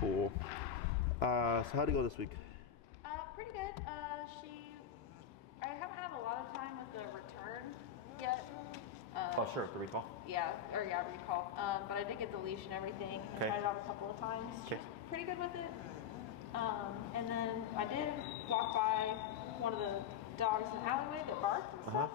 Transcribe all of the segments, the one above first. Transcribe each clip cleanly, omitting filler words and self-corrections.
Cool. So how'd it go this week? Pretty good. I haven't had a lot of time with the return yet. Sure, the recall. Recall. But I did get the leash and everything and tried it out a couple of times. She was pretty good with it. And then I did walk by one of the dogs in the alleyway that barked and stuff.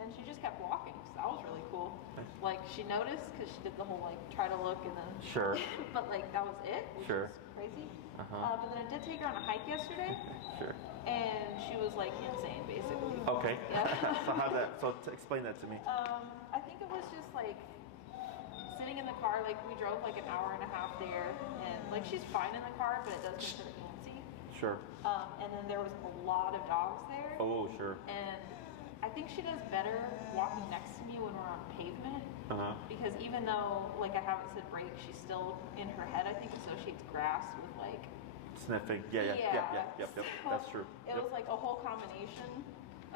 And she just kept walking, so that was really cool. Nice. Like, she noticed because she did the whole, like, try to look and then... Sure. But, like, that was it, which was crazy. But then I did take her on a hike yesterday. Sure. And she was, like, insane, basically. Okay. Yeah. So explain that to me. I think it was just, like, sitting in the car, like, we drove, like, an hour and a half there. And, like, she's fine in the car, but it does make her antsy. Sure. And then there was a lot of dogs there. Oh, sure. And... I think she does better walking next to me when we're on pavement because even though like I haven't said break, she's still in her head I think associates grass with like sniffing. Yep. So that's true. It was like a whole combination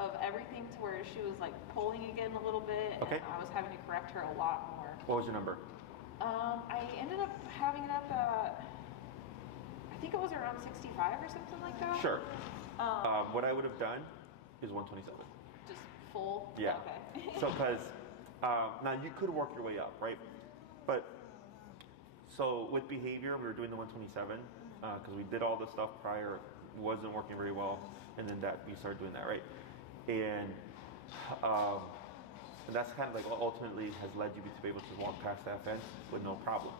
of everything to where she was like pulling again a little bit and I was having to correct her a lot more. What was your number? I ended up having it up at I think it was around 65 or something like that. Sure. What I would have done is 127. Just full? Yeah. Okay. So, because now you could work your way up, right? But so with behavior, we were doing the 127 because we did all the stuff prior, wasn't working very well, and then that we started doing that, right? And that's kind of like what ultimately has led you to be able to walk past that fence with no problem.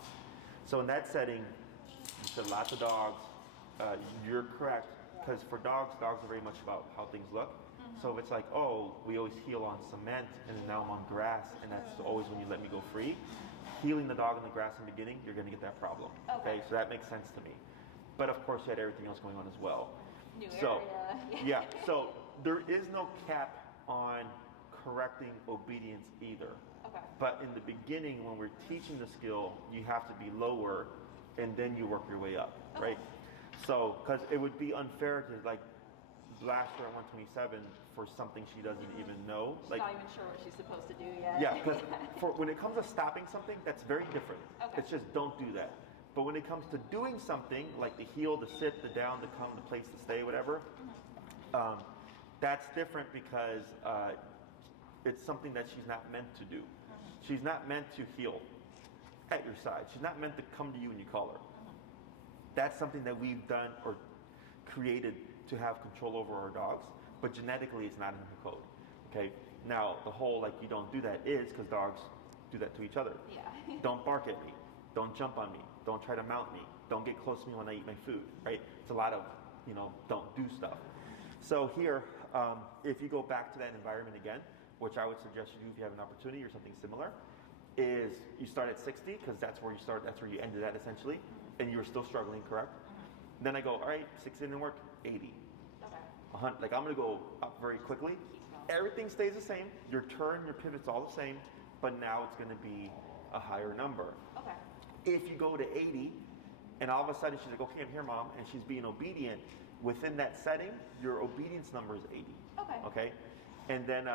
So in that setting, you said lots of dogs. You're correct because for dogs are very much about how things look. So if it's like, oh, we always heel on cement and then now I'm on grass and that's always when you let me go free, healing the dog in the grass in the beginning, you're going to get that problem. Okay, so that makes sense to me. But of course you had everything else going on as well. New area. So there is no cap on correcting obedience either. Okay. But in the beginning when we're teaching the skill, you have to be lower and then you work your way up, right? So, because it would be unfair to like blast her at 127 for something she doesn't even know. She's not even sure what she's supposed to do yet. Yeah, because for when it comes to stopping something, that's very different. Okay. It's just don't do that. But when it comes to doing something like the heel, the sit, the down, the come, the place to stay, whatever, that's different because it's something that she's not meant to do. She's not meant to heel at your side. She's not meant to come to you when you call her. That's something that we've done or created to have control over our dogs, but genetically it's not in her code. Okay. Now the whole like you don't do that is because dogs do that to each other. Yeah. Don't bark at me. Don't jump on me. Don't try to mount me. Don't get close to me when I eat my food. Right. It's a lot of don't do stuff. So here, if you go back to that environment again, which I would suggest you do if you have an opportunity or something similar, is you start at 60 because that's where you start. That's where you ended at essentially, and you were still struggling, correct? Then I go, all right, 60 didn't work, 80. Okay. 100, like I'm gonna go up very quickly. Everything stays the same. Your turn, your pivot's all the same, but now it's gonna be a higher number. Okay. If you go to 80, and all of a sudden she's like, okay, I'm here, mom, and she's being obedient, within that setting, your obedience number is 80. Okay. Okay? And then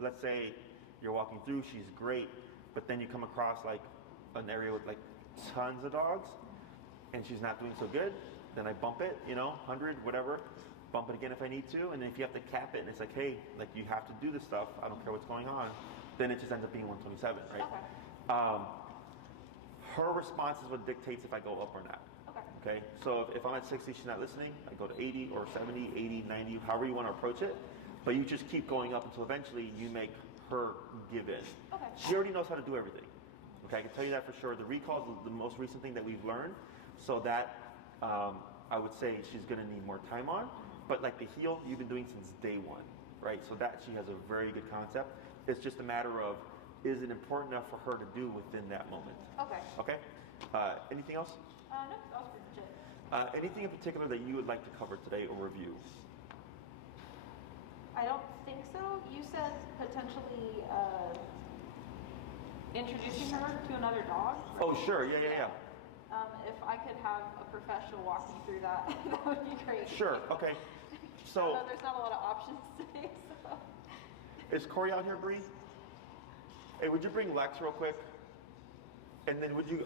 let's say you're walking through, she's great, but then you come across like an area with like tons of dogs, and she's not doing so good, then I bump it, 100, whatever, bump it again if I need to, and then if you have to cap it, and it's like, hey, like you have to do this stuff, I don't care what's going on, then it just ends up being 127, right? Okay. Her response is what dictates if I go up or not. Okay? So if I'm at 60, she's not listening, I go to 80 or 70, 80, 90, however you want to approach it, but you just keep going up until eventually you make her give in. Okay. She already knows how to do everything. Okay, I can tell you that for sure. The recall is the most recent thing that we've learned, so that I would say she's going to need more time on. But like the heel, you've been doing since day one, right? So that she has a very good concept. It's just a matter of, is it important enough for her to do within that moment? Okay. Okay. Anything else? No, that was pretty much it. Anything in particular that you would like to cover today or review? I don't think so. You said potentially introducing her to another dog. Oh, sure. Yeah. If I could have a professional walk me through that, that would be great. Sure. Okay. So I know there's not a lot of options today. So. Is Corey out here, Bree? Hey, would you bring Lex real quick? And then would you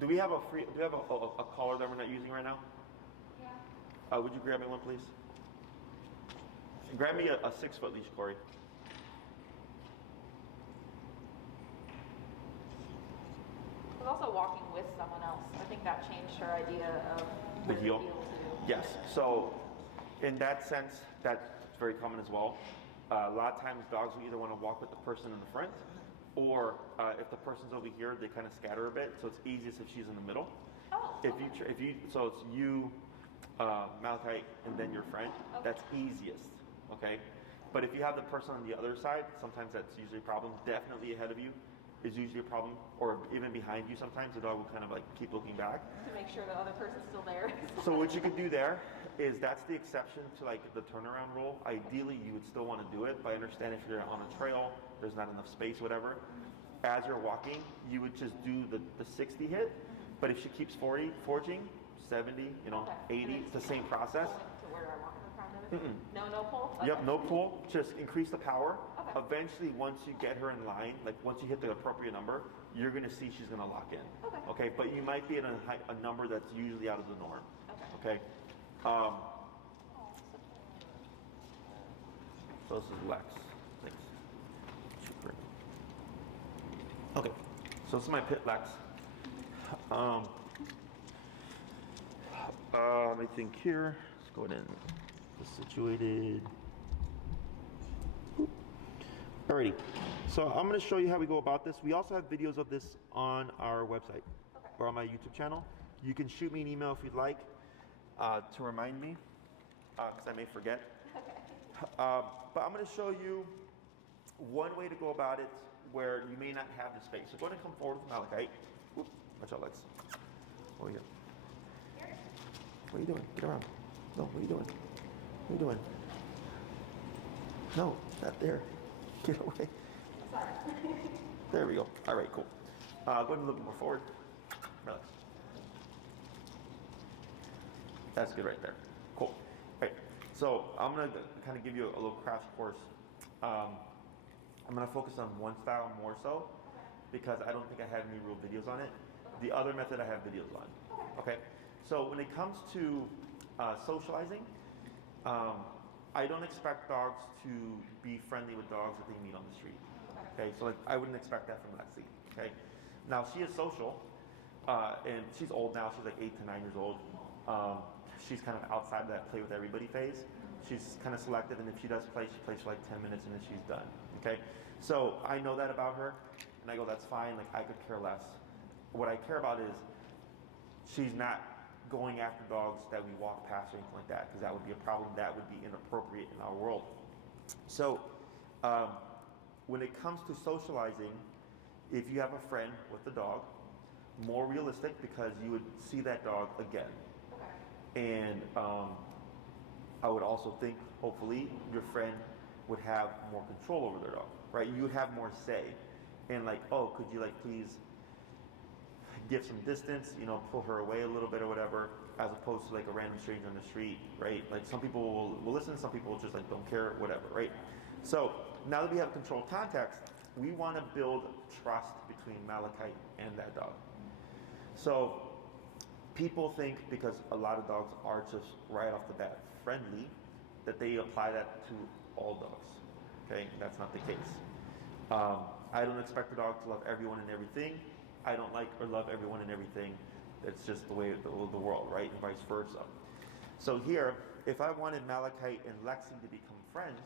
Do we have a collar that we're not using right now? Yeah. Would you grab me one, please? Grab me a 6-foot leash, Corey. I was also walking with someone else. I think that changed her idea of The what heel? it feels to. Yes. So in that sense, that's very common as well. A lot of times dogs will either want to walk with the person in the front, or if the person's over here, they kind of scatter a bit. So it's easiest if she's in the middle. Oh. So it's you, Malachite, and then your friend. Okay. That's easiest. Okay. But if you have the person on the other side, sometimes that's usually a problem. Definitely ahead of you is usually a problem, or even behind you. Sometimes the dog will kind of like keep looking back To make sure the other person's still there. So what you could do there is that's the exception to like the turnaround rule. Ideally, you would still want to do it, but I understand if you're on a trail, there's not enough space, whatever. As you're walking, you would just do the 60 hit, but if she keeps forging, 70, Okay. 80, it's the same process. Going to where I want her, kind of. No pull. Okay. Yep, no pull, just increase the power. Okay. Eventually, once you get her in line, like once you hit the appropriate number, you're gonna see she's gonna lock in. Okay. Okay, but you might be at a number that's usually out of the norm. Okay. Okay. So this is Lex. Thanks. Super. Okay. So this is my pit Lex. Let me think here. Let's go ahead and get situated. Boop. Alrighty. So I'm going to show you how we go about this. We also have videos of this on our website or on my YouTube channel. You can shoot me an email if you'd like to remind me, because I may forget. But I'm going to show you one way to go about it where you may not have the space. So go ahead and come forward with Malachite. Whoop. Watch out, Lex. Over here. What are you doing? Get around. No, what are you doing? What are you doing? No, not there. Get away. Sorry. There we go. All right, cool. Go ahead and look more forward. Relax. That's good right there. Cool. All right. So I'm going to kind of give you a little crash course. I'm going to focus on one style more so because I don't think I have any real videos on it. The other method I have videos on. Okay. So when it comes to socializing, I don't expect dogs to be friendly with dogs that they meet on the street. Okay, so like I wouldn't expect that from Lexi. Okay, now she is social, and she's old now. She's like 8 to 9 years old. She's kind of outside that play with everybody phase. She's kind of selective, and if she does play, she plays for like 10 minutes and then she's done. Okay, so I know that about her, and I go, that's fine. Like I could care less. What I care about is she's not going after dogs that we walk past or anything like that, because that would be a problem. That would be inappropriate in our world. So when it comes to socializing, if you have a friend with a dog, more realistic because you would see that dog again. And I would also think, hopefully, your friend would have more control over their dog, right? You would have more say. And like, oh, could you like please give some distance, pull her away a little bit or whatever, as opposed to like a random stranger on the street, right? Like some people will listen, some people just like don't care, whatever, right? So now that we have controlled context, we want to build trust between Malachite and that dog. So people think because a lot of dogs are just right off the bat friendly, that they apply that to all dogs. Okay, that's not the case. I don't expect a dog to love everyone and everything. I don't like or love everyone and everything. It's just the way of the world, right? And vice versa. So here, if I wanted Malachite and Lexi to become friends,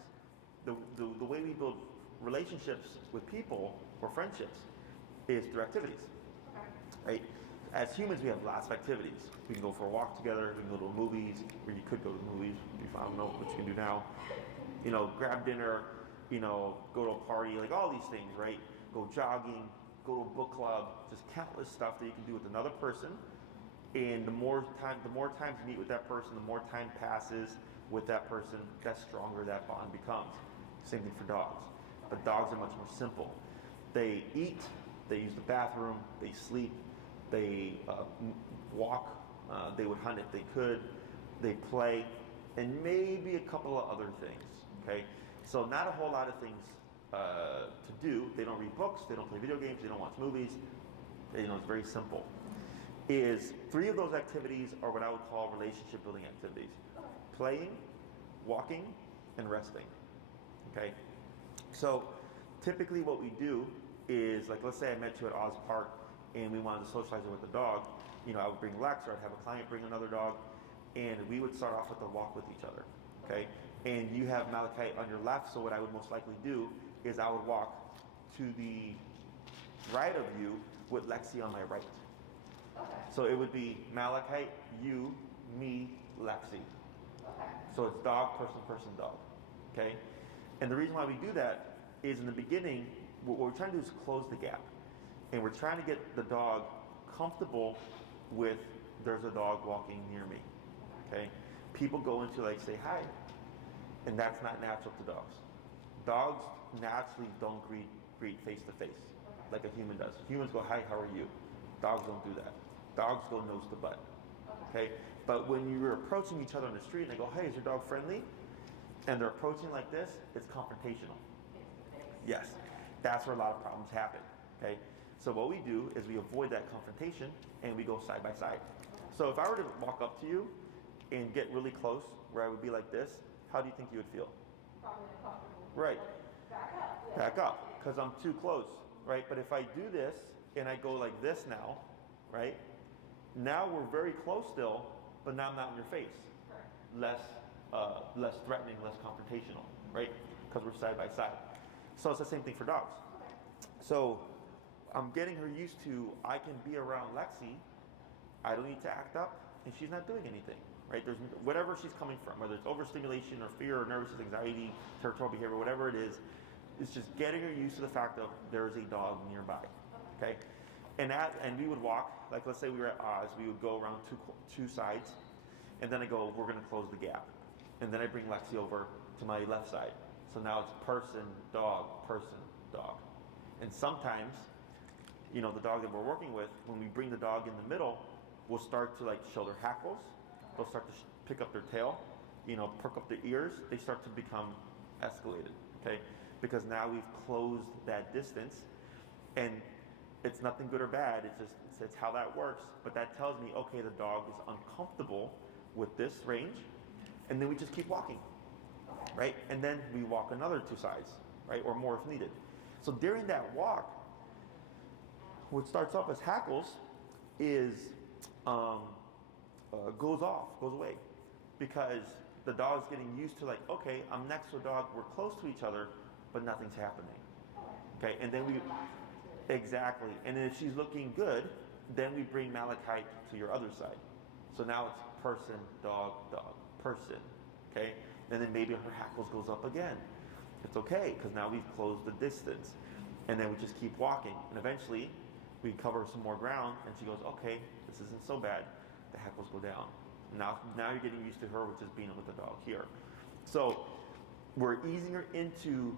the way we build relationships with people or friendships is through activities, right? As humans, we have lots of activities. We can go for a walk together. We can go to movies, or you could go to movies. I don't know what you can do now. Grab dinner. Go to a party. Like all these things, right? Go jogging. Go to a book club. Just countless stuff that you can do with another person. And the more times you meet with that person, the more time passes with that person, the stronger that bond becomes. Same thing for dogs. But dogs are much more simple. They eat. They use the bathroom. They sleep. They walk, they would hunt if they could, they play, and maybe a couple of other things, okay? So not a whole lot of things to do. They don't read books, they don't play video games, they don't watch movies. It's very simple. is 3 of those activities are what I would call relationship building activities. Playing, walking, and resting. Okay? So typically what we do is, like, let's say I met you at Oz Park and we wanted to socialize with the dog. I would bring Lex, or I'd have a client bring another dog, and we would start off with a walk with each other. Okay? And you have Malachite on your left, so what I would most likely do is I would walk to the right of you with Lexi on my right. So it would be Malachite, you, me, Lexi. So it's dog, person, person, dog. Okay? And the reason why we do that is in the beginning, what we're trying to do is close the gap. And we're trying to get the dog comfortable with there's a dog walking near me. Okay? People go into like say hi, and that's not natural to dogs. Dogs naturally don't greet face to face like a human does. Humans go, hi, how are you? Dogs don't do that. Dogs go nose to butt. Okay? But when you're approaching each other on the street and they go, hey, is your dog friendly? And they're approaching like this, it's confrontational. Yes. That's where a lot of problems happen. Okay? So what we do is we avoid that confrontation and we go side by side. So if I were to walk up to you and get really close, where I would be like this, how do you think you would feel? Probably uncomfortable. Right. Back up, because I'm too close, right? But if I do this and I go like this now, right? Now we're very close still, but now I'm not in your face. Less threatening, less confrontational, right? Because we're side by side. So it's the same thing for dogs. So I'm getting her used to, I can be around Lexi, I don't need to act up, and she's not doing anything, right? There's whatever she's coming from, whether it's overstimulation or fear or nervousness, anxiety, territorial behavior, whatever it is, it's just getting her used to the fact of there's a dog nearby, okay? And we would walk, like let's say we were at Oz, we would go around two sides, and then I go, we're gonna close the gap. And then I bring Lexi over to my left side. So now it's person, dog, and sometimes, the dog that we're working with, when we bring the dog in the middle, will start to like show their hackles. They'll start to pick up their tail, perk up their ears. They start to become escalated, okay? Because now we've closed that distance, and it's nothing good or bad. It's how that works. But that tells me, okay, the dog is uncomfortable with this range, and then we just keep walking, right? And then we walk another 2 sides, right, or more if needed. So during that walk, what starts off as hackles is goes away, because the dog's getting used to like, okay, I'm next to a dog, we're close to each other, but nothing's happening. Okay, and then exactly, and then if she's looking good, then we bring Malachite to your other side. So now it's person, dog, person. Okay, and then maybe her hackles goes up again. It's okay, because now we've closed the distance, and then we just keep walking, and eventually we cover some more ground, and she goes, okay, this isn't so bad. The hackles go down. Now you're getting used to her, which is being with the dog here. So we're easing her into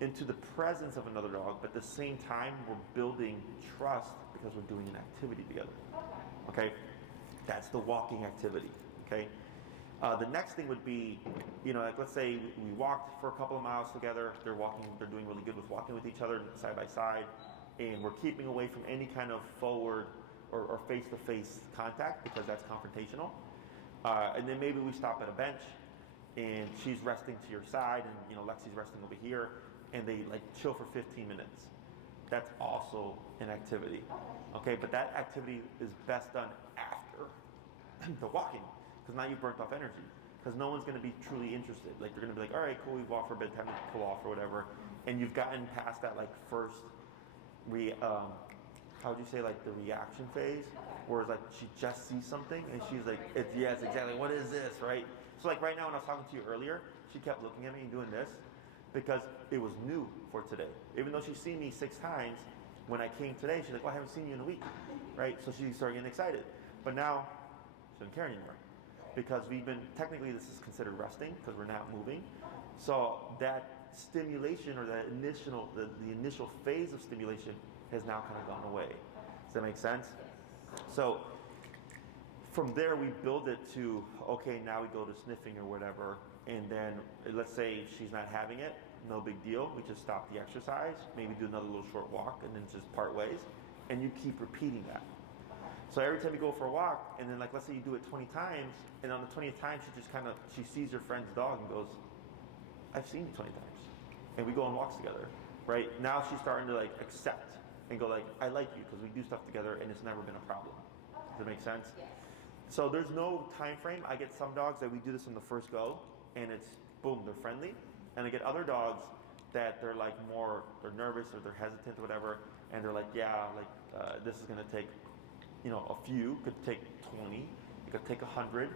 the presence of another dog, but at the same time we're building trust because we're doing an activity together. Okay, that's the walking activity. Okay, the next thing would be, like let's say we walked for a couple of miles together. They're doing really good with walking with each other side by side, and we're keeping away from any kind of forward or face-to-face contact because that's confrontational. And then maybe we stop at a bench, and she's resting to your side, and Lexi's resting over here, and they like chill for 15 minutes. That's also an activity. Okay, but that activity is best done after the walking, because now you've burnt off energy. Because no one's going to be truly interested. Like they're going to be like, all right, cool, we've walked for a bit, time to pull off or whatever, and you've gotten past that like first how would you say, like the reaction phase, where it's like she just sees something and she's like, yes, exactly, what is this, right? So like right now when I was talking to you earlier, she kept looking at me and doing this because it was new for today. Even though she's seen me 6 times, when I came today, she's like, well, I haven't seen you in a week, right? So she started getting excited. But now, she doesn't care anymore. Because technically this is considered resting because we're not moving. So that stimulation or that the initial phase of stimulation has now kind of gone away. Does that make sense? So from there we build it to, okay, now we go to sniffing or whatever, and then let's say she's not having it, no big deal. We just stop the exercise, maybe do another little short walk, and then just part ways, and you keep repeating that. So every time you go for a walk, and then like let's say you do it 20 times, and on the 20th time she sees your friend's dog and goes, I've seen you 20 times, and we go on walks together, right? Now she's starting to like accept and go like, I like you because we do stuff together, and it's never been a problem. Does that make sense? Yes. So there's no time frame. I get some dogs that we do this from the first go, and it's boom, they're friendly, and I get other dogs that they're like they're nervous or they're hesitant or whatever, and they're like, yeah, like this is gonna take, a few, could take 20, it could take 100.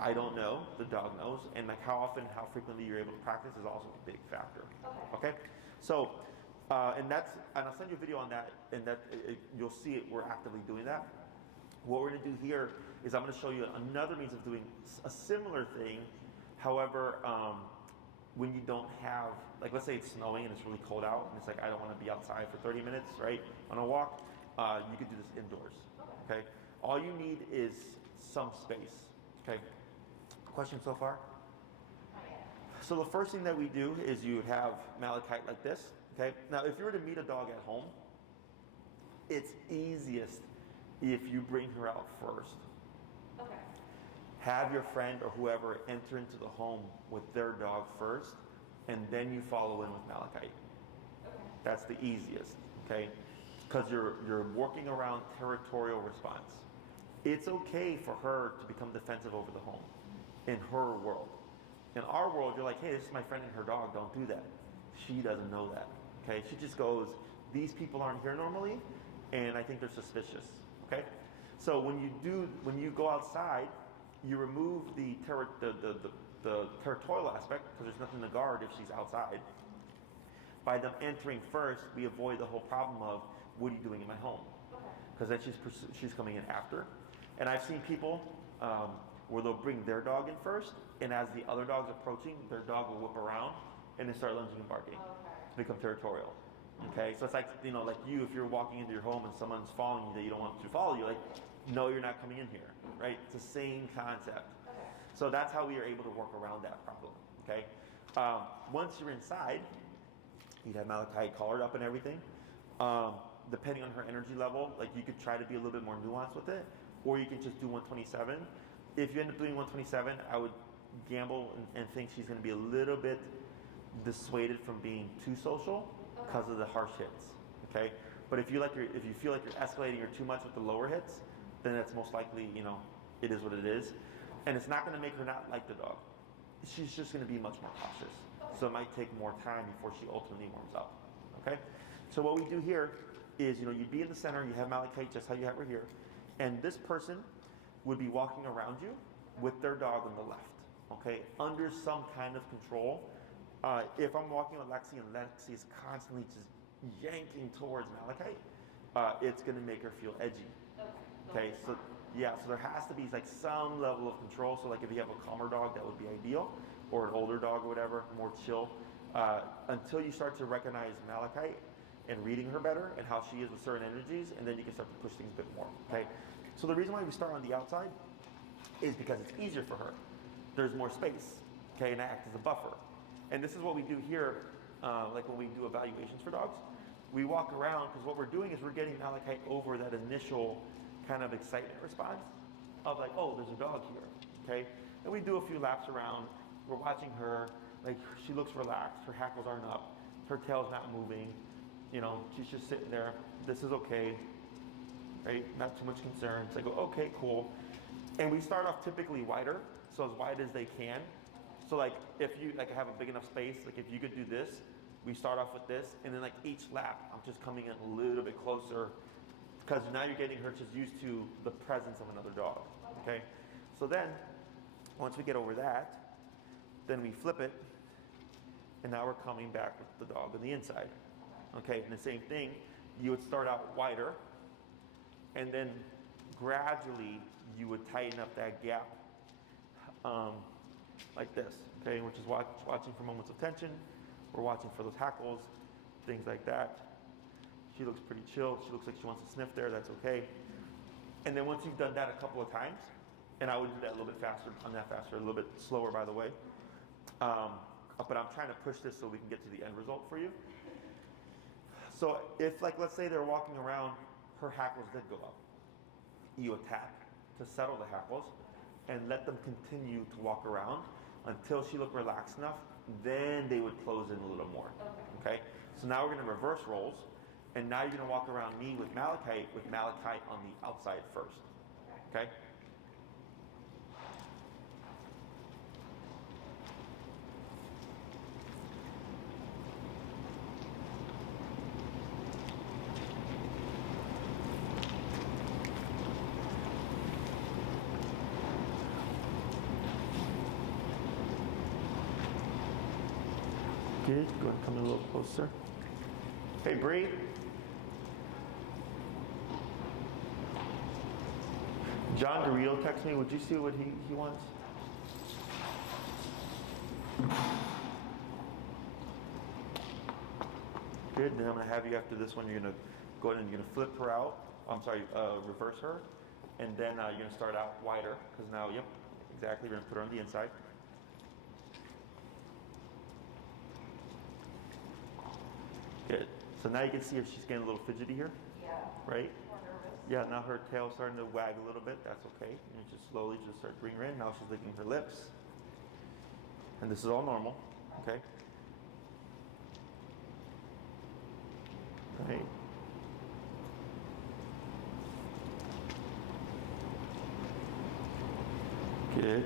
I don't know, the dog knows, and like how often, how frequently you're able to practice is also a big factor. Okay? So, and I'll send you a video on that, and you'll see it, we're actively doing that. What we're gonna do here is I'm gonna show you another means of doing a similar thing. However, when you don't have, like let's say it's snowing and it's really cold out, and it's like I don't wanna be outside for 30 minutes, right, on a walk, you could do this indoors, okay? All you need is some space, okay? Question so far? So the first thing that we do is you have Malachite like this, okay? Now if you were to meet a dog at home, it's easiest if you bring her out first. Okay. Have your friend or whoever enter into the home with their dog first, and then you follow in with Malachite. Okay. That's the easiest, okay? Because you're working around territorial response. It's okay for her to become defensive over the home in her world. In our world, you're like, hey, this is my friend and her dog, don't do that. She doesn't know that, okay? She just goes, these people aren't here normally, and I think they're suspicious, okay? So when you go outside, you remove the territorial aspect, because there's nothing to guard if she's outside. By them entering first, we avoid the whole problem of, what are you doing in my home? Because then she's coming in after. And I've seen people where they'll bring their dog in first, and as the other dog's approaching, their dog will whip around and then start lunging and barking to become territorial. Okay, so it's like, like you, if you're walking into your home and someone's following you that you don't want to follow you, like, no, you're not coming in here, right? It's the same concept. So that's how we are able to work around that problem, okay? Once you're inside, you'd have Malachite collared up and everything. Depending on her energy level, like you could try to be a little bit more nuanced with it, or you can just do 127. If you end up doing 127, I would gamble and think she's going to be a little bit dissuaded from being too social because of the harsh hits. Okay, but if you feel like you're escalating or too much with the lower hits, then that's most likely, it is what it is, and it's not going to make her not like the dog. She's just going to be much more cautious. So it might take more time before she ultimately warms up. Okay, so what we do here is, you'd be in the center, you have Malachite just how you have her here, and this person would be walking around you with their dog on the left, okay, under some kind of control. If I'm walking with Lexi and Lexi is constantly just yanking towards Malachite, it's going to make her feel edgy. Okay, so there has to be like some level of control. So like if you have a calmer dog, that would be ideal, or an older dog or whatever, more chill, until you start to recognize Malachite and reading her better and how she is with certain energies, and then you can start to push things a bit more, okay? So the reason why we start on the outside is because it's easier for her. There's more space, okay, and I act as a buffer. And this is what we do here, like when we do evaluations for dogs. We walk around, because what we're doing is we're getting Malachite over that initial kind of excitement response of like, oh, there's a dog here, okay? And we do a few laps around. We're watching her, like she looks relaxed, her hackles aren't up, her tail's not moving, she's just sitting there. This is okay, right? Not too much concern. So I go, okay, cool. And we start off typically wider, so as wide as they can. So like if you have a big enough space, like if you could do this, we start off with this, and then like each lap, I'm just coming in a little bit closer, because now you're getting her just used to the presence of another dog, okay? So then, once we get over that, then we flip it, and now we're coming back with the dog on the inside, okay? And the same thing, you would start out wider, and then gradually you would tighten up that gap like this, okay? Which is watching for moments of tension. We're watching for those hackles, things like that. She looks pretty chill. She looks like she wants to sniff there. That's okay. And then once you've done that a couple of times, and I would do that a little bit faster, a little bit slower, by the way. But I'm trying to push this so we can get to the end result for you. So if, like, let's say they're walking around, her hackles did go up. you would tap to settle the hackles and let them continue to walk around until she looked relaxed enough. Then they would close in a little more. Okay? So now we're going to reverse roles. And now you're going to walk around me with Malachite on the outside first. Okay? Good. Go ahead and come in a little closer. Hey, Bree. John Dorito texted me. Would you see what he wants? Good. Then I'm going to have you after this one. You're going to go ahead and you're going to flip her out. Reverse her. And then you're going to start out wider. Because now, yep, exactly. We're going to put her on the inside. Good. So now you can see if she's getting a little fidgety here. Yeah. Right? More nervous. Yeah, now her tail's starting to wag a little bit. That's okay. And just slowly just start bringing her in. Now she's licking her lips. And this is all normal. Okay? Right. Good.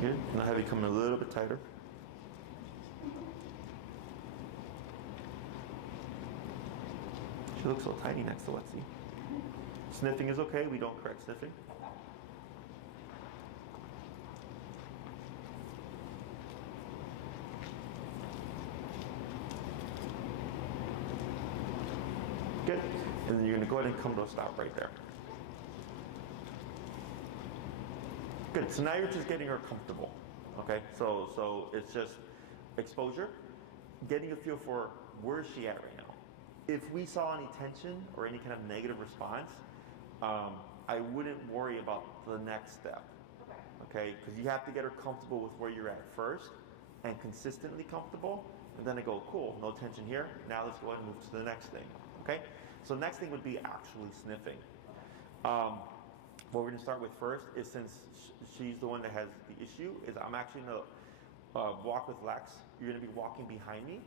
Good. Now have you come a little bit tighter. She looks so tiny next to Lexi. Sniffing is okay. We don't correct sniffing. Good. And then you're going to go ahead and come to a stop right there. Good. So now you're just getting her comfortable. Okay. So it's just exposure, getting a feel for where is she at right now. If we saw any tension or any kind of negative response, I wouldn't worry about the next step. Okay. Because you have to get her comfortable with where you're at first, and consistently comfortable, and then I go, cool, no tension here. Now let's go ahead and move to the next thing. Okay. So next thing would be actually sniffing. What we're going to start with first is, since she's the one that has the issue, is I'm actually going to walk with Lex. You're going to be walking behind me,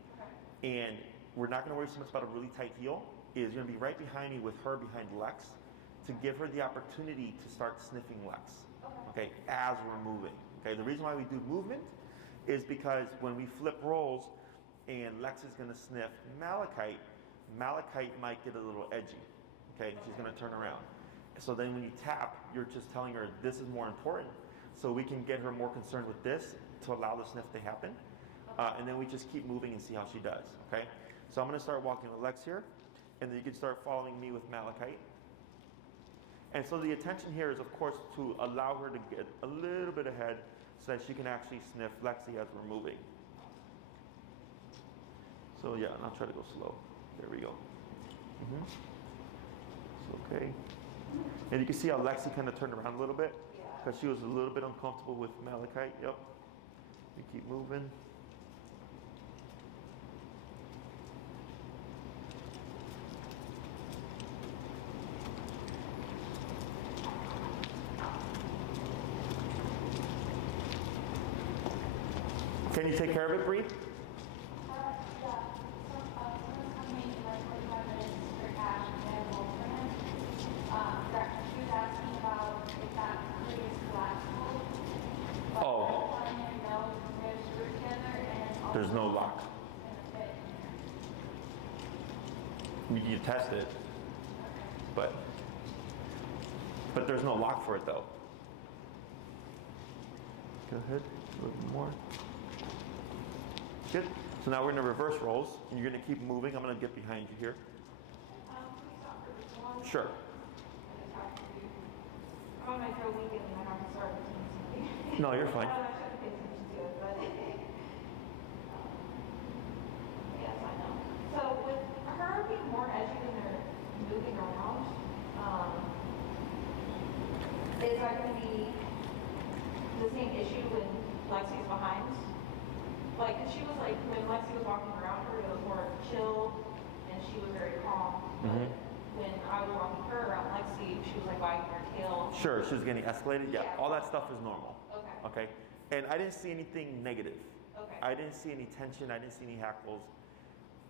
and we're not going to worry so much about a really tight heel. You're going to be right behind me with her behind Lex to give her the opportunity to start sniffing Lex. Okay, as we're moving. Okay, the reason why we do movement is because when we flip roles and Lex is going to sniff Malachite might get a little edgy. Okay, and she's going to turn around. So then when you tap, you're just telling her this is more important. So we can get her more concerned with this to allow the sniff to happen. And then we just keep moving and see how she does. Okay? So I'm going to start walking with Lex here. And then you can start following me with Malachite. And so the intention here is, of course, to allow her to get a little bit ahead so that she can actually sniff Lexi as we're moving. So yeah, and I'll try to go slow. There we go. It's okay. And you can see how Lexi kind of turned around a little bit because she was a little bit uncomfortable with Malachite. Yep. We keep moving. Can you take care of it, Bree? There's no lock. You test it, but there's no lock for it though. Go ahead, a little bit more. Good. So now we're going to reverse roles, and you're going to keep moving. I'm going to get behind you here. Sure. No, you're fine. So with her being more edgy when they're moving around, is that going to be the same issue when Lexi's behind? Like, 'cause she was like, when Lexi was walking around her, it was more chill, and she Sure, she was getting escalated. Yeah, Yeah. all that stuff is normal. Okay. Okay, and I didn't see anything negative. Okay. I didn't see any tension. I didn't see any hackles.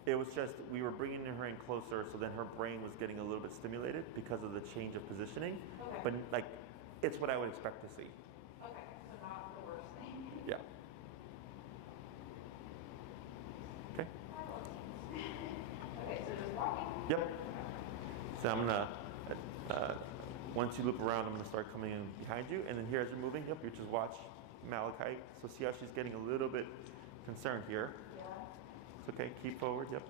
It was just we were bringing her in closer, so then her brain was getting a little bit stimulated because of the change of positioning. Okay. But like, it's what I would expect to see. Okay, so not the worst thing. Yeah. Okay. Okay, so just walking? Yep. So I'm gonna, once you loop around, I'm gonna start coming in behind you, and then here as you're moving, yep, you just watch Malachite. So see how she's getting a little bit concerned here. Yeah. It's okay, keep forward, yep.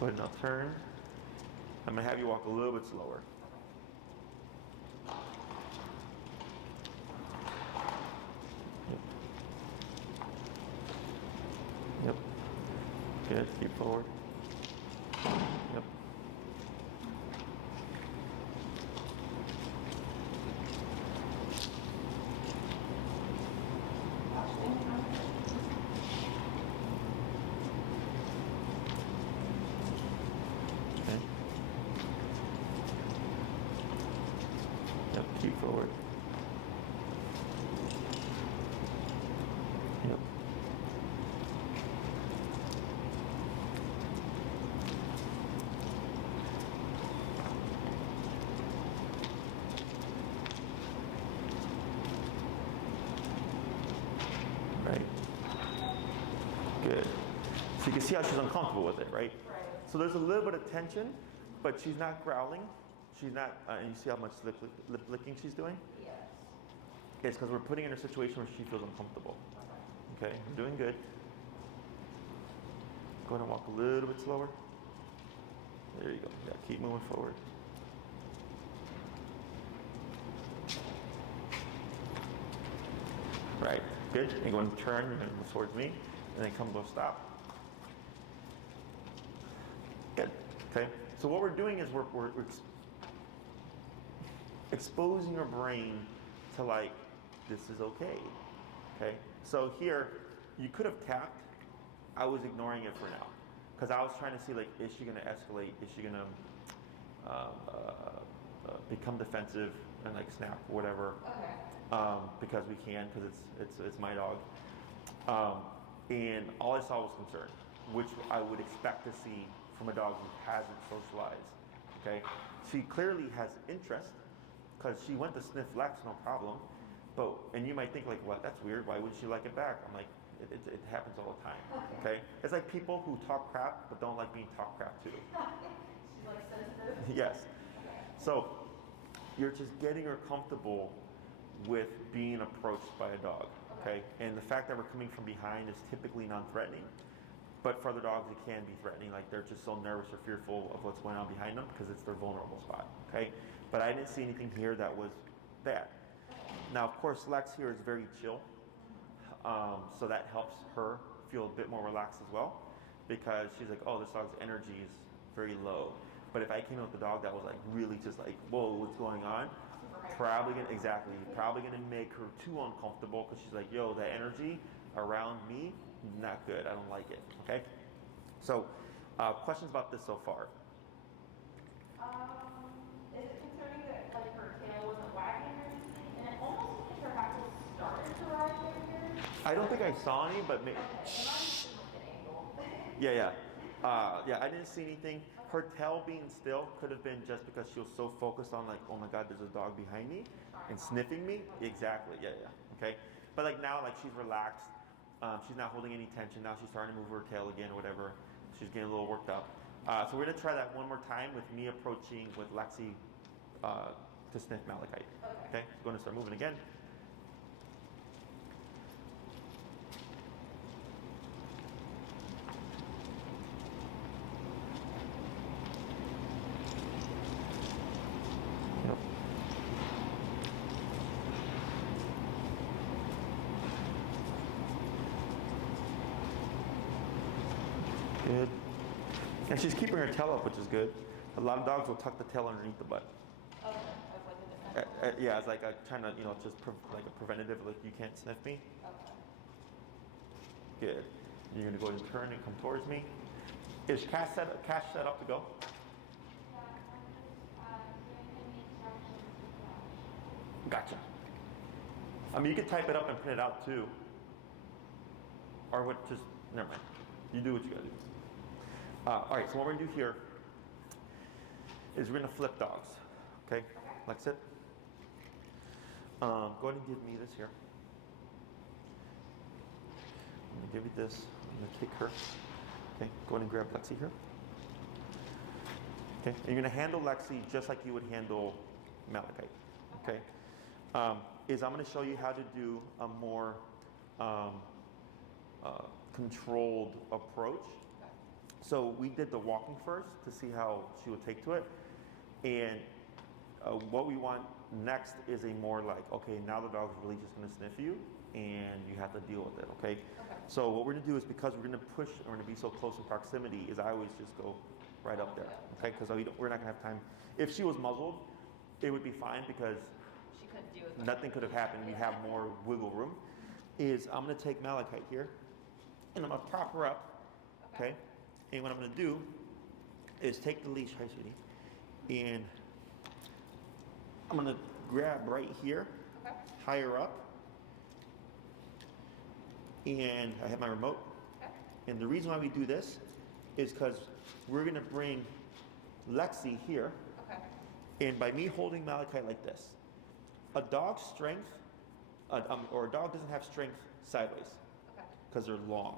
Go ahead, now turn. I'm gonna have you walk a little bit slower. Yep. Good, keep forward. Yep. Okay. Yep, keep forward. Yep. Right. Good. So you can see how she's uncomfortable with it, right? Right. So there's a little bit of tension, but she's not growling. She's not, and you see how much lip licking she's doing? Yes. It's because we're putting her in a situation where she feels uncomfortable. Okay, you're doing good. Go ahead and walk a little bit slower. There you go. Yeah, keep moving forward. Right, good. You're going to turn, you're going to move towards me, and then come to a stop. Good, okay. So what we're doing is we're exposing your brain to like, this is okay, okay? So here, you could have tapped. I was ignoring it for now. Because I was trying to see like, is she gonna escalate? Is she gonna become defensive and like snap or whatever? Okay. Because we can, because it's my dog. And all I saw was concern, which I would expect to see from a dog who hasn't socialized. Okay, she clearly has interest because she went to sniff Lex, no problem. But and you might think like, what? That's weird. Why wouldn't she like it back? I'm like, it happens all the time. Okay, it's like people who talk crap but don't like being talked crap to. She's like sensitive. Yes. So you're just getting her comfortable with being approached by a dog. Okay, and the fact that we're coming from behind is typically non-threatening. But for other dogs, it can be threatening. Like they're just so nervous or fearful of what's going on behind them because it's their vulnerable spot. Okay, but I didn't see anything here that was bad. Now, of course, Lex here is very chill, so that helps her feel a bit more relaxed as well, because she's like, oh, this dog's energy is very low. But if I came in with a dog that was like really just like, whoa, what's going on? Probably gonna make her too uncomfortable because she's like, yo, that energy around me, not good. I don't like it. Okay. So, questions about this so far? Is it concerning that like her tail wasn't wagging or anything? And it almost looks like her hackles started to rise over here. I don't think I saw any, but maybe. Okay, and I'm just looking at angle. Yeah. Yeah, I didn't see anything. Her tail being still could have been just because she was so focused on like, oh my God, there's a dog behind me and sniffing me. Exactly. Yeah. Okay. But like now, like she's relaxed. She's not holding any tension. Now she's starting to move her tail again or whatever. She's getting a little worked up. So we're gonna try that one more time with me approaching with Lexi to sniff Malachite. Okay. We're gonna start moving again. Yep. Good. And she's keeping her tail up, which is good. A lot of dogs will tuck the tail underneath the butt. Okay, as like a defense. Yeah, it's like trying to, just like a preventative, like you can't sniff me. Okay. Good. You're gonna go ahead and turn and come towards me. Is Cash set up to go? Gotcha. I mean, you could type it up and print it out too. Or what, just, never mind. You do what you gotta do. All right, so what we're gonna do here is we're gonna flip dogs, okay? Like sit. Go ahead and give me this here. I'm gonna give you this, I'm gonna kick her. Okay, go ahead and grab Lexi here. Okay, and you're gonna handle Lexi just like you would handle Malachite, okay? I'm gonna show you how to do a more controlled approach. So we did the walking first to see how she would take to it. And what we want next is a more like, okay, now the dog's really just gonna sniff you and you have to deal with it, okay? So what we're gonna do is, because we're gonna push and we're gonna be so close in proximity, is I always just go right up there, okay? Because we're not gonna have time. If she was muzzled, it would be fine because She couldn't do it. nothing could have happened. We have more wiggle room. I'm gonna take Malachite here and I'm gonna prop her up, okay? And what I'm gonna do is take the leash, hi sweetie, and I'm gonna grab right here, tie her up, and I have my remote. And the reason why we do this is because we're gonna bring Lexi here, and by me holding Malachite like this, a dog's strength, or a dog doesn't have strength sideways, because they're long,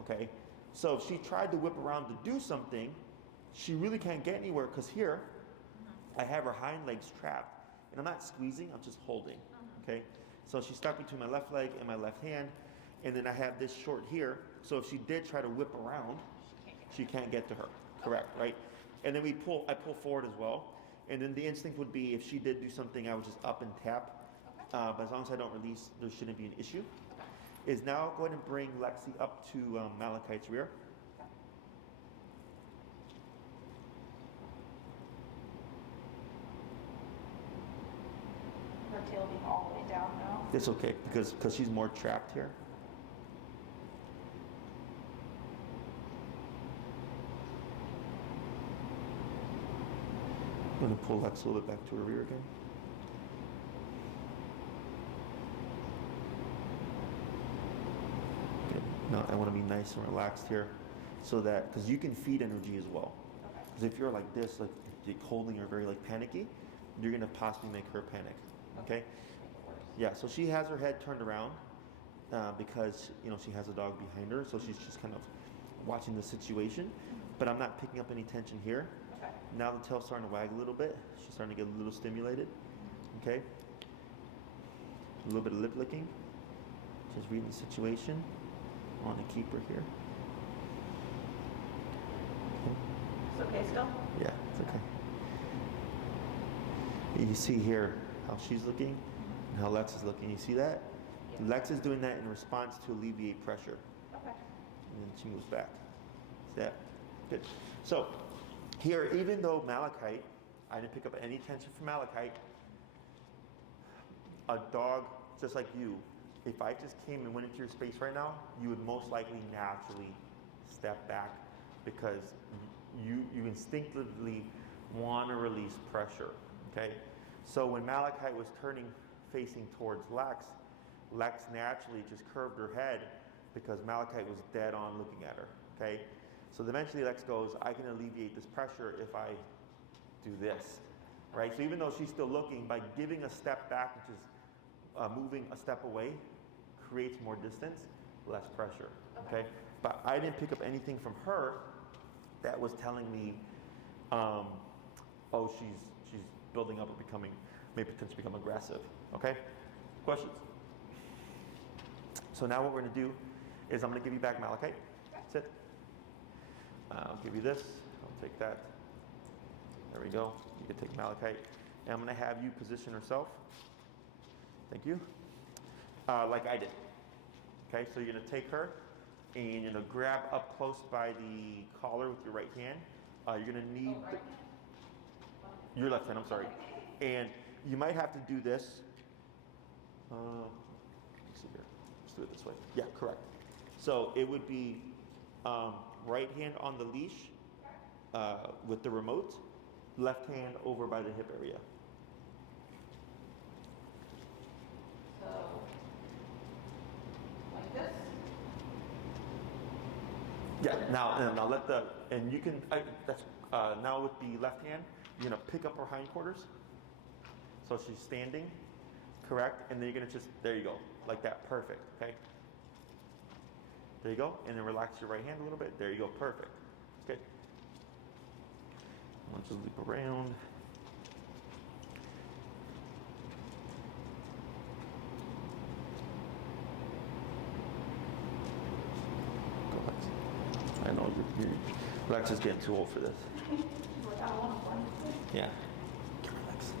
okay? So if she tried to whip around to do something, she really can't get anywhere, because here, I have her hind legs trapped, and I'm not squeezing, I'm just holding, okay? So she's stuck between my left leg and my left hand, and then I have this short here, so if she did try to whip around, she can't get to her, correct, right? And then I pull forward as well, and then the instinct would be if she did do something, I would just up and tap, but as long as I don't release, there shouldn't be an issue. Is now go ahead and bring Lexi up to Malachite's rear. Her tail being all the way down now. It's okay, because she's more trapped here. I'm going to pull Lex a little bit back to her rear again. Okay. Now I want to be nice and relaxed here, so that, because you can feed energy as well. Because if you're like this, like you're holding her very like panicky, you're going to possibly make her panic. Okay? Yeah, so she has her head turned around because, you know, she has a dog behind her, so she's just kind of watching the situation. But I'm not picking up any tension here. Now the tail's starting to wag a little bit. She's starting to get a little stimulated. Okay? A little bit of lip licking. Just reading the situation. I want to keep her here. Okay. It's okay still? Yeah, it's okay. You see here how she's looking and how Lex is looking. You see that? Yeah. Lex is doing that in response to alleviate pressure. And then she moves back. See that? Good. So here, even though Malachite, I didn't pick up any tension from Malachite, a dog just like you, if I just came and went into your space right now, you would most likely naturally step back because you instinctively want to release pressure, okay? So when Malachite was turning, facing towards Lex, Lex naturally just curved her head because Malachite was dead on looking at her, okay? So eventually Lex goes, I can alleviate this pressure if I do this, right? So even though she's still looking, by giving a step back, which is moving a step away, creates more distance, less pressure, okay? But I didn't pick up anything from her that was telling me, oh, she's building up and may potentially become aggressive, okay? Questions? So now what we're gonna do is I'm gonna give you back Malachite. Sit. I'll give you this, I'll take that. There we go, you can take Malachite. And I'm gonna have you position herself. Thank you. Like I did. Okay, so you're gonna take her and you're gonna grab up close by the collar with your right hand. You're gonna need your left hand, I'm sorry. And you might have to do this. Let's see here, let's do it this way. Yeah, correct. So it would be right hand on the leash with the remote, left hand over by the hip area. So, like this? Yeah, now let and you can, now with the left hand, you're gonna pick up her hindquarters. So she's standing, correct? And then you're gonna there you go, like that, perfect, okay? There you go, and then relax your right hand a little bit. There you go, perfect. Okay. I'll just loop around. Go, Lex. I know Lex is getting too old for this. Yeah. Get relaxed.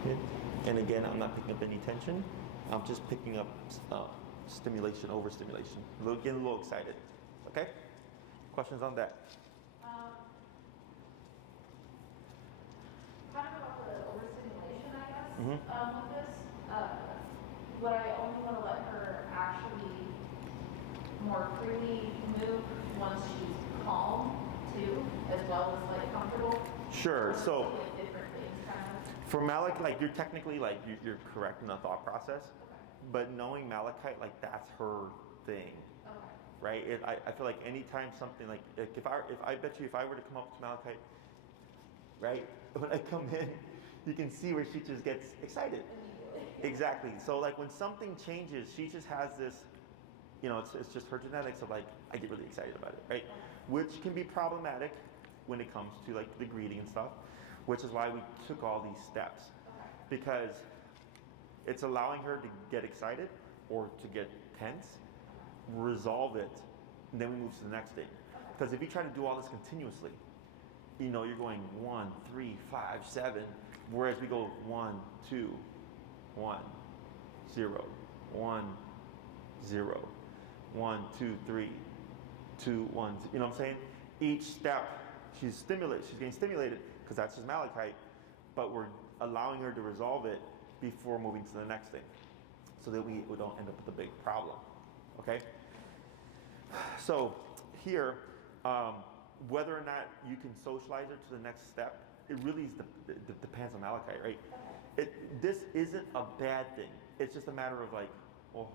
Okay. And again, I'm not picking up any tension. I'm just picking up stimulation, overstimulation. Getting a little excited. Okay? Questions on that? Kind of about the overstimulation, I guess, Mm-hmm. with this. Would I only want to let her actually more freely move once she's calm, too, as well as like comfortable? Sure. So like different things, kind of. for Malachite, like you're technically like you're correct in the thought process, Okay. but knowing Malachite, like that's her thing, Okay. right? I feel like anytime something like if I bet you if I were to come up to Malachite, right, when I come in, you can see where she just gets excited. Exactly. So like when something changes, she just has this, it's just her genetics of like I get really excited about it, right? Which can be problematic when it comes to like the greeting and stuff, which is why we took all these steps, because it's allowing her to get excited or to get tense, resolve it, and then we move to the next thing. Because if you try to do all this continuously, you're going 1, 3, 5, 7, whereas we go 1, 2, 1, 0, 1, 0, 1, 2, 3, 2, 1. You know what I'm saying? Each step, she's getting stimulated because that's just Malachite, but we're allowing her to resolve it before moving to the next thing, so that we don't end up with a big problem. Okay? So here, whether or not you can socialize her to the next step, it really depends on Malachite, right? This isn't a bad thing. It's just a matter of like, well,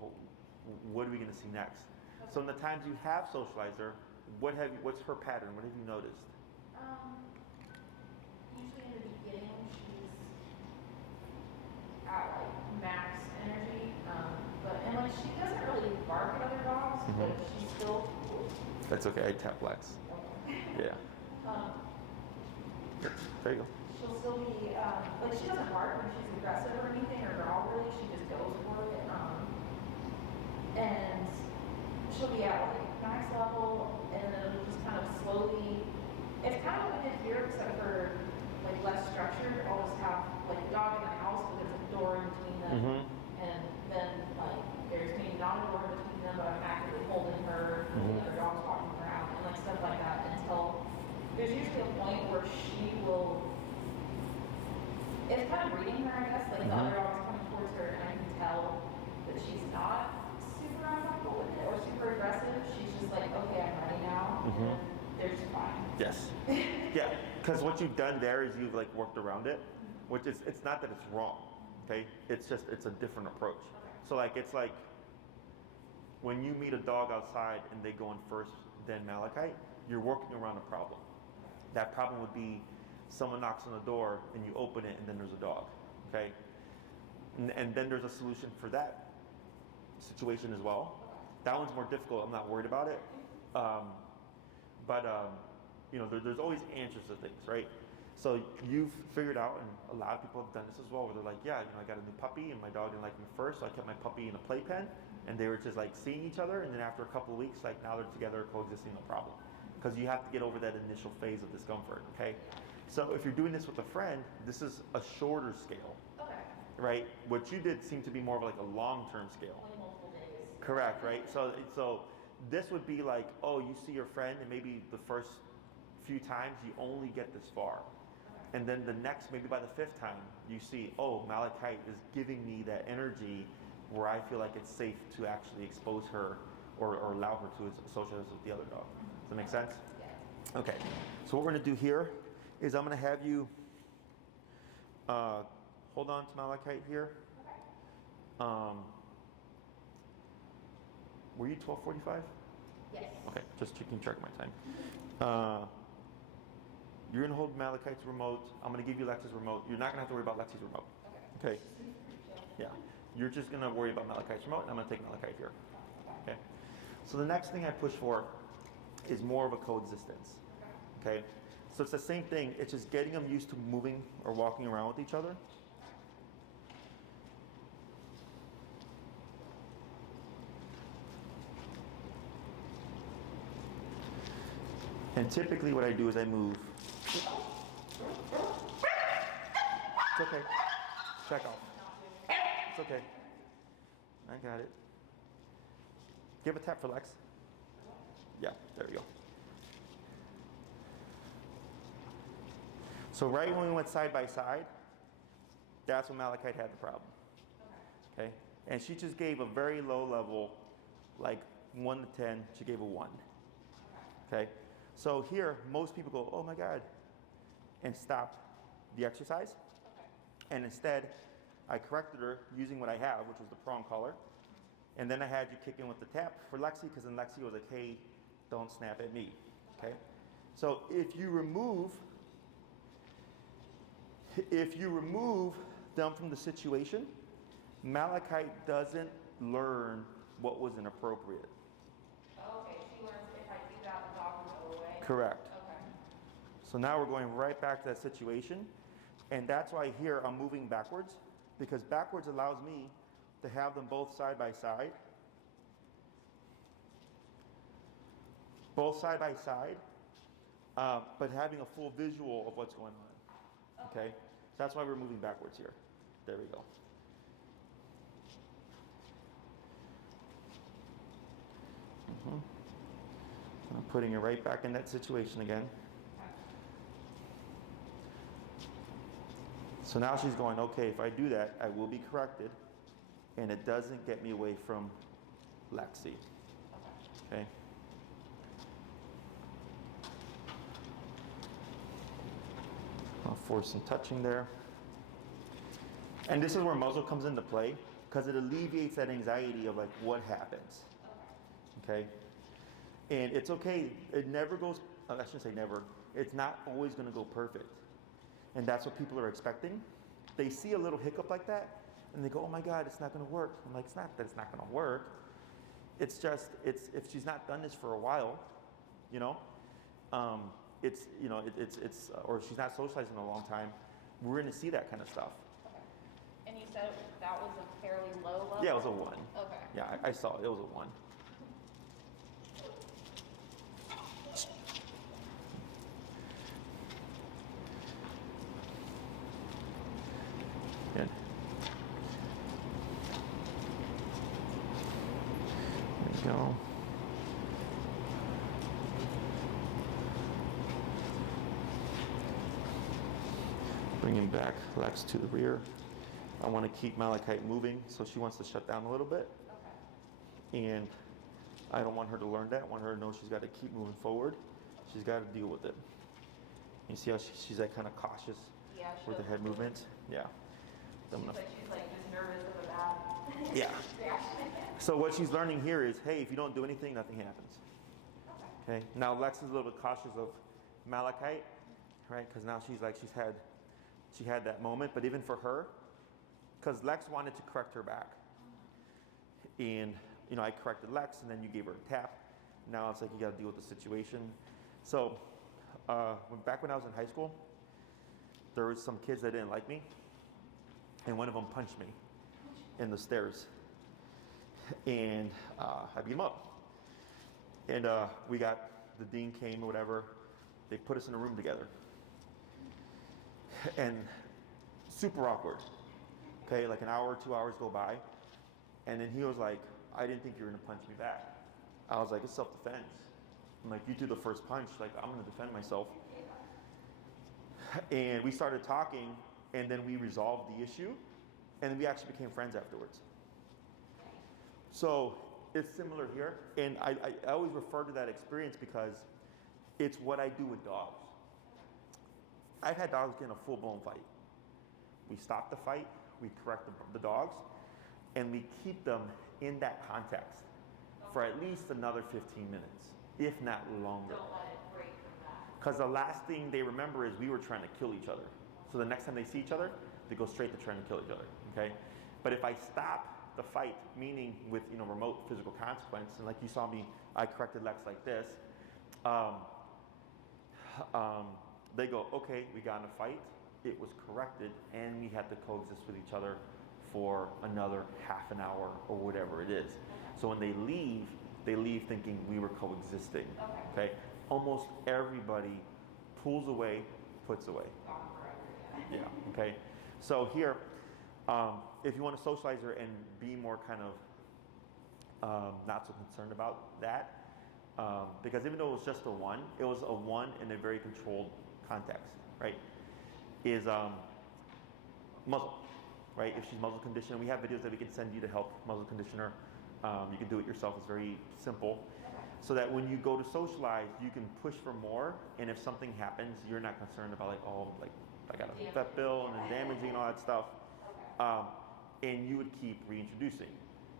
what are we going to see next? So in the times you have socialized her, what's her pattern? What have you noticed? Usually in the beginning, she's at like max energy, and like she doesn't really bark at other dogs, but she's still. That's okay. I tap Lex. Yeah. There you go. She'll still be like she doesn't bark when she's aggressive or anything or growl really. She just goes for it, and she'll be at like max level, and then it'll just kind of slowly. It's kind of what we did here, except for like less structured. I'll just have like a dog in the house, but there's a door in between them, and then like there's maybe not a door in between them, but I'm actively holding her, and other dogs walking around, and like stuff like that until there's usually a point where she will. It's kind of reading her, I guess. Like the other dog's coming towards her, and I can tell that she's not super uncomfortable with it or super aggressive. She's just like, okay, I'm ready now. And they're just fine. Yes. Yeah, because what you've done there is you've like worked around it, which is, it's not that it's wrong, okay? It's just, it's a different approach. So like, it's like when you meet a dog outside and they go in first, then Malachite, you're working around a problem. That problem would be someone knocks on the door and you open it and then there's a dog, okay? And then there's a solution for that situation as well. That one's more difficult, I'm not worried about it. There's always answers to things, right? So you've figured out, and a lot of people have done this as well, where they're like, yeah, I got a new puppy and my dog didn't like me first, so I kept my puppy in a playpen, and they were just like seeing each other, and then after a couple of weeks, like now they're together coexisting, no problem. Because you have to get over that initial phase of discomfort, okay? So if you're doing this with a friend, this is a shorter scale, right? What you did seemed to be more of like a long-term scale. Only multiple days. Correct, right? So this would be like, oh, you see your friend, and maybe the first few times, you only get this far. And then the next, maybe by the 5th time, you see, oh, Malachite is giving me that energy where I feel like it's safe to actually expose her or allow her to socialize with the other dog. Does that make sense? Okay. So what we're going to do here is I'm going to have you hold on to Malachite here. Were you 12:45? Yes. Okay, just keeping track of my time. You're going to hold Malachite's remote. I'm going to give you Lexi's remote. You're not going to have to worry about Lexi's remote. Okay? Yeah. You're just going to worry about Malachite's remote, and I'm going to take Malachite here. Okay? So the next thing I push for is more of a coexistence. Okay? So it's the same thing. It's just getting them used to moving or walking around with each other. And typically what I do is I move. It's okay. Check off. It's okay. I got it. Give a tap for Lex. Yeah, there we go. So right when we went side by side, that's when Malachite had the problem. Okay? And she just gave a very low level, like 1 to 10, she gave a 1. Okay? So here, most people go, oh my God, and stop the exercise. And instead, I corrected her using what I have, which was the prong collar. And then I had you kick in with the tap for Lexi, because then Lexi was like, hey, don't snap at me. Okay? So if you remove them from the situation, Malachite doesn't learn what was inappropriate. Okay, she learns if I do that, the dog will go away. Correct. Okay. So now we're going right back to that situation. And that's why here I'm moving backwards, because backwards allows me to have them both side by side. Both side by side, but having a full visual of what's going on. Okay? So that's why we're moving backwards here. There we go. I'm putting it right back in that situation again. So now she's going, okay, if I do that, I will be corrected, and it doesn't get me away from Lexi. Okay? I'll force some touching there. And this is where muzzle comes into play, because it alleviates that anxiety of like what happens. Okay? And it's okay, it never goes, I shouldn't say never, it's not always going to go perfect. And that's what people are expecting. They see a little hiccup like that, and they go, oh my God, it's not going to work. I'm like, it's not that it's not going to work. It's just, if she's not done this for a while, you know, or she's not socializing in a long time, we're going to see that kind of stuff. Okay. And you said that was a fairly low level? Yeah, it was a 1. Okay. Yeah, I saw it. It was a 1. Good. There we go. Bringing back Lex to the rear. I want to keep Malachite moving, so she wants to shut down a little bit. Okay. And I don't want her to learn that. I want her to know she's got to keep moving forward. She's got to deal with it. You see how she's like kind of cautious with the head movement? Yeah. She's like just nervous of a bad yeah. reaction. So what she's learning here is, hey, if you don't do anything, nothing happens. Okay. Now Lex is a little bit cautious of Malachite, right? Because now she had that moment. But even for her, because Lex wanted to correct her back, and you know I corrected Lex, and then you gave her a tap. Now it's like you got to deal with the situation. So back when I was in high school, there was some kids that didn't like me. And one of them punched me in the stairs. And I beat him up. And the dean came or whatever. They put us in a room together. And super awkward. Okay, like an hour, 2 hours go by. And then he was like, I didn't think you were going to punch me back. I was like, it's self-defense. I'm like, you threw the first punch, like I'm gonna defend myself. And we started talking, and then we resolved the issue, and then we actually became friends afterwards. So it's similar here, and I always refer to that experience because it's what I do with dogs. I've had dogs get in a full-blown fight. We stop the fight, we correct the dogs, and we keep them in that context for at least another 15 minutes, if not longer. Don't let it break from that. Because the last thing they remember is we were trying to kill each other. So the next time they see each other, they go straight to trying to kill each other, okay? But if I stop the fight, meaning with remote physical consequence, and like you saw me, I corrected Lex like this, they go, okay, we got in a fight, it was corrected, and we had to coexist with each other for another half an hour or whatever it is. So when they leave thinking we were coexisting, okay? Almost everybody pulls away, puts away. Yeah, okay? So here, if you want to socialize her and be more kind of not so concerned about that, because even though it was just a one, it was a one in a very controlled context, right? Is muzzle, right? If she's muzzle conditioned, we have videos that we can send you to help muzzle condition her. You can do it yourself, it's very simple. So that when you go to socialize, you can push for more, and if something happens, you're not concerned about like, oh, like I got a vet bill and then damaging and all that stuff. And you would keep reintroducing,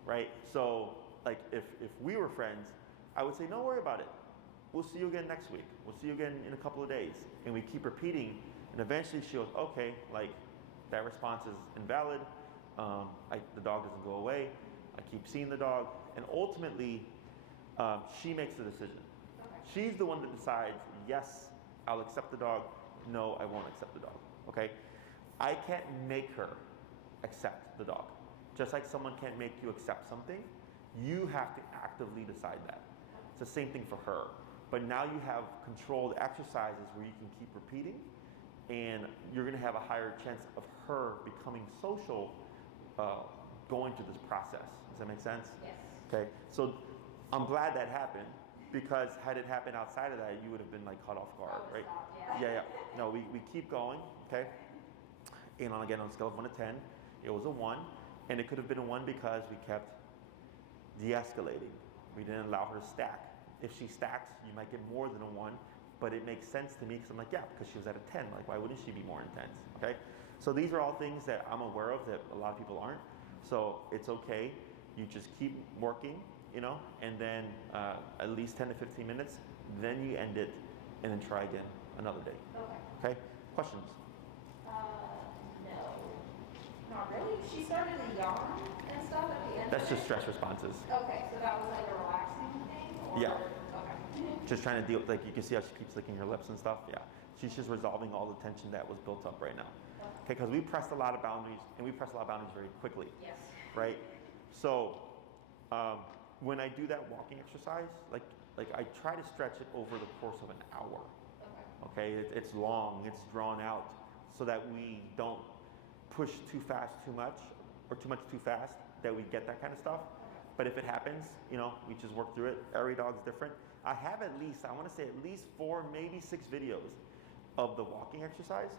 right? So like if we were friends, I would say, don't worry about it. We'll see you again next week. We'll see you again in a couple of days. And we keep repeating, and eventually she goes, okay, like that response is invalid. The dog doesn't go away. I keep seeing the dog, and ultimately, she makes the decision. She's the one that decides, yes, I'll accept the dog. No, I won't accept the dog, okay? I can't make her accept the dog. Just like someone can't make you accept something, you have to actively decide that. It's the same thing for her. But now you have controlled exercises where you can keep repeating, and you're gonna have a higher chance of her becoming social going through this process. Does that make sense? Yes. Okay, so I'm glad that happened, because had it happened outside of that, you would have been like caught off guard, right? Yeah. No, we keep going, okay? And again, on a scale of 1 to 10, it was a 1, and it could have been a 1 because we kept de-escalating. We didn't allow her to stack. If she stacks, you might get more than a 1, but it makes sense to me because I'm like, yeah, because she was at a 10. Like, why wouldn't she be more intense, okay? So these are all things that I'm aware of that a lot of people aren't. So it's okay. You just keep working, and then at least 10 to 15 minutes, then you end it, and then try again another day. Okay? Questions? No. Not really. She started to yawn and stuff at the end. That's just stress responses. Okay, so that was like a relaxing thing? Or? Yeah. Okay. Just trying to deal with, like, you can see how she keeps licking her lips and stuff. Yeah. She's just resolving all the tension that was built up right now. Okay, because we pressed a lot of boundaries, and we pressed a lot of boundaries very quickly. Yes. Right? So, when I do that walking exercise, like I try to stretch it over the course of an hour. Okay, it's long, it's drawn out, so that we don't push too fast too much, or too much too fast, that we get that kind of stuff. But if it happens, we just work through it. Every dog's different. I have I want to say at least 4, maybe 6 videos of the walking exercise.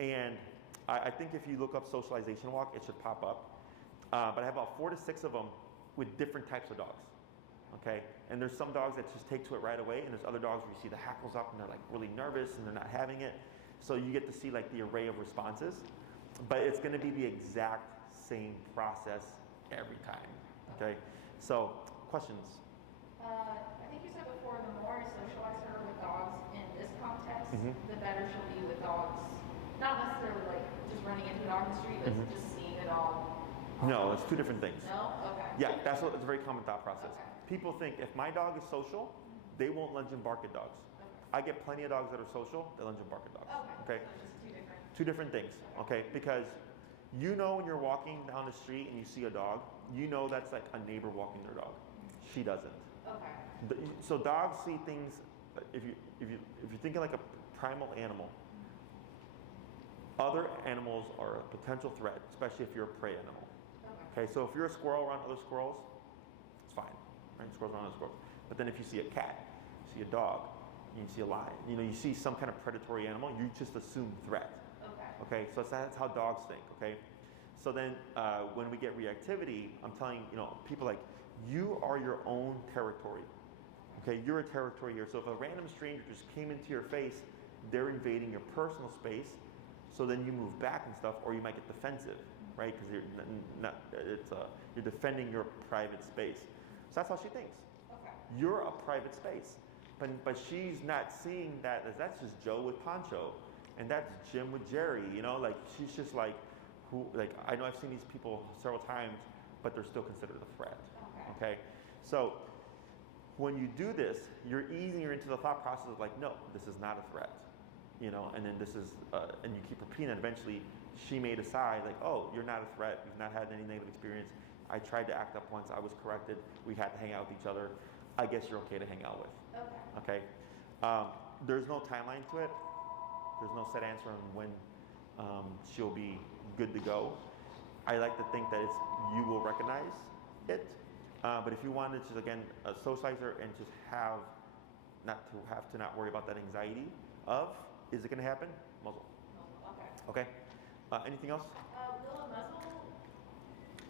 And I think if you look up socialization walk, it should pop up. But I have about 4 to 6 of them with different types of dogs. Okay, and there's some dogs that just take to it right away, and there's other dogs where you see the hackles up and they're like really nervous and they're not having it. So you get to see like the array of responses, but it's going to be the exact same process every time. Okay, so questions? I think you said before, the more I socialize her with dogs in this context, the better she'll be with dogs. Not necessarily like just running into a dog in the street, but just seeing a dog. No, it's 2 different things. No? Okay. Yeah, it's a very common thought process. Okay. People think if my dog is social, they won't lunge and bark at dogs. Okay. I get plenty of dogs that are social, they lunge and bark at dogs. Okay? So just 2 different things, okay? Because when you're walking down the street and you see a dog, that's like a neighbor walking their dog. She doesn't. Okay. So dogs see things, if you're thinking like a primal animal, other animals are a potential threat, especially if you're a prey animal. Okay, so if you're a squirrel around other squirrels, it's fine, right? Squirrels around other squirrels. But then if you see a cat, see a dog, you see a lion, you see some kind of predatory animal, you just assume threat. Okay, so that's how dogs think, okay? So then when we get reactivity, I'm telling people like, you are your own territory. Okay, you're a territory here. So if a random stranger just came into your face, they're invading your personal space. So then you move back and stuff, or you might get defensive, right? Because you're defending your private space. So that's how she thinks. Okay. You're a private space, but she's not seeing that as that's just Joe with Poncho, and that's Jim with Jerry. Like she's just like, I know I've seen these people several times, but they're still considered a threat. Okay. So when you do this, you're easing her into the thought process of like, no, this is not a threat, and then this is, and you keep repeating it. Eventually, she may decide like, oh, you're not a threat. You've not had any negative experience. I tried to act up once. I was corrected. We had to hang out with each other. I guess you're okay to hang out with. Okay. There's no timeline to it. There's no set answer on when she'll be good to go. I like to think that you will recognize it. But if you wanted to, again, socialize her and just not worry about that anxiety of, is it going to happen? Muzzle. Okay. Anything else? Will a muzzle,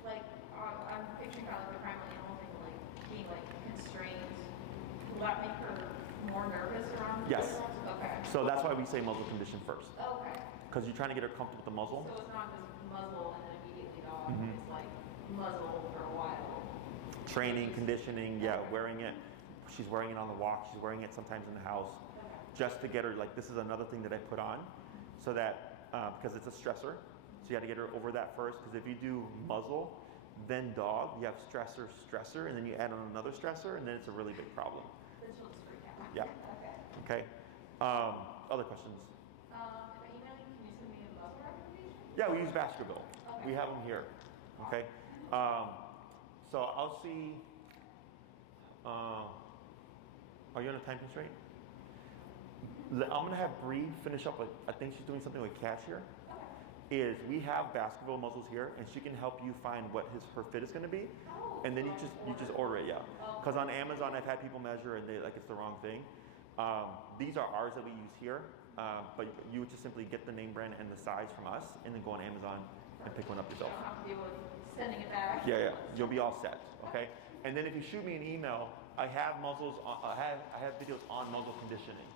like, I'm picturing about like the primal animal thing, like being like constrained. Will that make her more nervous around? Yes. Okay. So that's why we say muzzle condition first. Okay. Because you're trying to get her comfortable with the muzzle. So it's not just muzzle and then immediately dog. It's like muzzle for a while. Training, conditioning, wearing it. She's wearing it on the walk. She's wearing it sometimes in the house, just to get her, like, this is another thing that I put on, so that, because it's a stressor, so you got to get her over that first, because if you do muzzle, then dog, you have stressor, stressor, and then you add on another stressor, and then it's a really big problem. Then she'll just freak out. Yeah. Okay. Other questions? If I email you, can you send me a muzzle recommendation? Yeah, we use Baskerville. Okay. We have them here. Okay. So I'll see. Are you on a time constraint? I'm gonna have Bree finish up. I think she's doing something with cashier. Is we have Baskerville muzzles here, and she can help you find what her fit is going to be, and then you just order it. Because on Amazon I've had people measure and they like it's the wrong thing. These are ours that we use here, but you would just simply get the name brand and the size from us, and then go on Amazon and pick one up yourself. I don't have to deal with sending it back. Yeah, you'll be all set. Okay, and then if you shoot me an email, I have muzzles. I have videos on muzzle conditioning.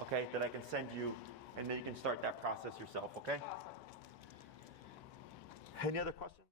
Okay, that I can send you, and then you can start that process yourself. Okay. Awesome. Any other questions?